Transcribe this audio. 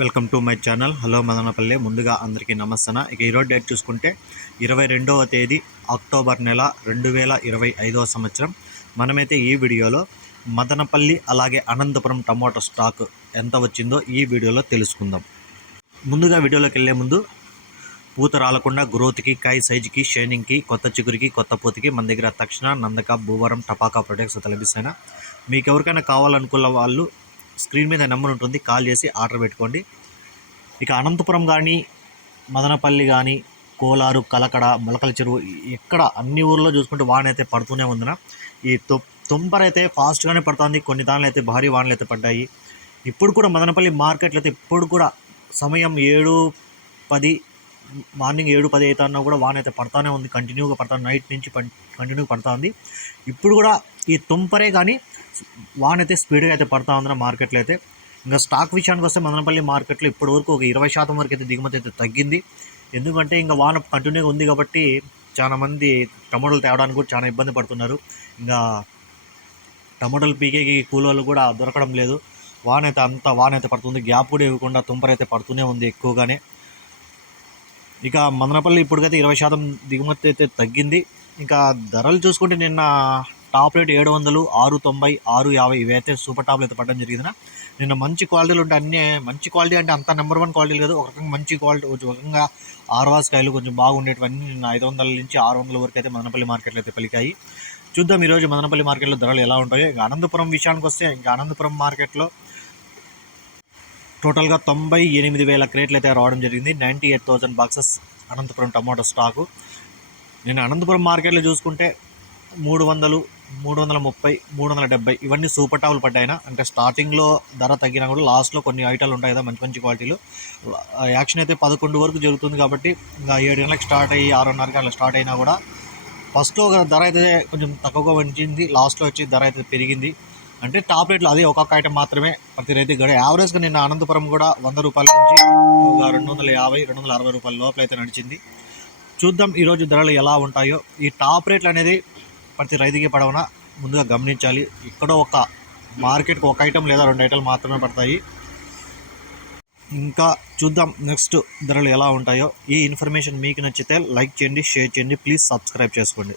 Welcome to my channel. Hello Madanapalli. ముందుగా అందరికీ నమస్తన. ఇక ఈరోజు డేట్ చూసుకుంటే ఇరవై రెండవ తేదీ అక్టోబర్ నెల రెండు వేల ఇరవై ఐదవ సంవత్సరం. మనమైతే ఈ వీడియోలో మదనపల్లి అలాగే అనంతపురం టమాటో స్టాక్ ఎంత వచ్చిందో ఈ వీడియోలో తెలుసుకుందాం. ముందుగా వీడియోలోకి వెళ్ళే ముందు పూత రాలకుండా గ్రోత్కి కాయ సైజుకి షైనింగ్కి కొత్త చిగురికి కొత్త పూతకి మన దగ్గర తక్షణ నందక భూవరం టపాకా ప్రొడక్ట్స్ లభిస్తాయి మీకు ఎవరికైనా కావాలనుకున్న వాళ్ళు స్క్రీన్ మీద నెంబర్ ఉంటుంది కాల్ చేసి ఆర్డర్ పెట్టుకోండి. ఇక అనంతపురం కానీ మదనపల్లి కానీ కోలారు కలకడ మొలకల చెరువు ఎక్కడ అన్ని ఊర్లో చూసుకుంటే వాన అయితే పడుతూనే ఉందిన. ఈ తొ తుంపర అయితే ఫాస్ట్గానే పడుతుంది కొన్ని దానిలో అయితే భారీ వానలు అయితే పడ్డాయి. ఇప్పుడు కూడా మదనపల్లి మార్కెట్లో అయితే ఇప్పుడు కూడా సమయం ఏడు పది మార్నింగ్ ఏడు పది అవుతున్నా కూడా వాన అయితే పడతానే ఉంది కంటిన్యూగా పడతాను నైట్ నుంచి కంటిన్యూగా పడుతుంది. ఇప్పుడు కూడా ఈ తుంపరే కానీ వాన అయితే స్పీడ్గా అయితే పడతా ఉందని మార్కెట్లో అయితే. ఇంకా స్టాక్ విషయానికి వస్తే మదనపల్లి మార్కెట్లో ఇప్పటి వరకు ఒక ఇరవై శాతం వరకు అయితే దిగుమతి అయితే తగ్గింది. ఎందుకంటే ఇంకా వాన కంటిన్యూగా ఉంది కాబట్టి చాలామంది టమాటోలు తేవడానికి కూడా చాలా ఇబ్బంది పడుతున్నారు. ఇంకా టమాటోలు పీకేకి కూలోళ్ళు కూడా దొరకడం లేదు. వాన అయితే అంత వాన అయితే పడుతుంది. గ్యాప్ కూడా ఇవ్వకుండా తుంపరైతే పడుతూనే ఉంది ఎక్కువగానే. ఇక మదనపల్లి ఇప్పటికైతే ఇరవై శాతం దిగుమతి అయితే తగ్గింది. ఇంకా ధరలు చూసుకుంటే నిన్న టాప్ రేట్ ఏడు వందలు ఆరు తొంభై ఆరు యాభై ఇవైతే సూపర్ టాప్లు అయితే పడడం జరిగింది నిన్న మంచి క్వాలిటీలు ఉంటాయి అన్నీ మంచి క్వాలిటీ అంటే అంత నెంబర్ వన్ క్వాలిటీలు కాదు ఒక రకంగా మంచి క్వాలిటీ ఒక రకంగా ఆర్వాస్ కాయలు కొంచెం బాగుండేటివన్నీ నిన్న ఐదు వందల నుంచి ఆరు వందల వరకు అయితే మదనపల్లి మార్కెట్లో అయితే పలికాయి. చూద్దాం ఈరోజు మదనపల్లి మార్కెట్లో ధరలు ఎలా ఉంటాయో. ఇంకా అనంతపురం విషయానికి వస్తే ఇంకా అనంతపురం మార్కెట్లో టోటల్గా తొంభై ఎనిమిది వేల క్రేట్లు అయితే రావడం జరిగింది. Ninety eight thousand boxes Anantapur tomato stock. నేను అనంతపురం మార్కెట్లో చూసుకుంటే మూడు వందలు మూడు వందల ముప్పై మూడు వందల డెబ్బై ఇవన్నీ సూపర్ టాపులు పడ్డాయినా. అంటే స్టార్టింగ్లో ధర తగ్గినా కూడా లాస్ట్లో కొన్ని ఐటాలు ఉంటాయి కదా మంచి మంచి క్వాలిటీలు. యాక్షన్ అయితే పదకొండు వరకు జరుగుతుంది కాబట్టి ఇంకా ఏడు గంటలకు స్టార్ట్ అయ్యి ఆరున్నరకి అలా స్టార్ట్ అయినా కూడా ఫస్ట్లో ధర అయితే కొంచెం తక్కువగా వచ్చింది లాస్ట్లో వచ్చి ధర అయితే పెరిగింది. అంటే టాప్ రేట్లు అదే ఒక్కొక్క ఐటెం మాత్రమే ప్రతి రైతు గడ. యావరేజ్గా నిన్న అనంతపురం కూడా వంద రూపాయల నుంచి ఒక రెండు వందల యాభై రెండు వందల అరవై రూపాయల లోపల అయితే నడిచింది. చూద్దాం ఈరోజు ధరలు ఎలా ఉంటాయో. ఈ టాప్ రేట్లు అనేది ప్రతి రైతుకి పడవన ముందుగా గమనించాలి. ఇక్కడ ఒక మార్కెట్కి ఒక ఐటమ్ లేదా రెండు ఐటమ్లు మాత్రమే పడతాయి. ఇంకా చూద్దాం నెక్స్ట్ ధరలు ఎలా ఉంటాయో. ఈ ఇన్ఫర్మేషన్ మీకు నచ్చితే లైక్ చేయండి షేర్ చేయండి ప్లీజ్ సబ్స్క్రైబ్ చేసుకోండి.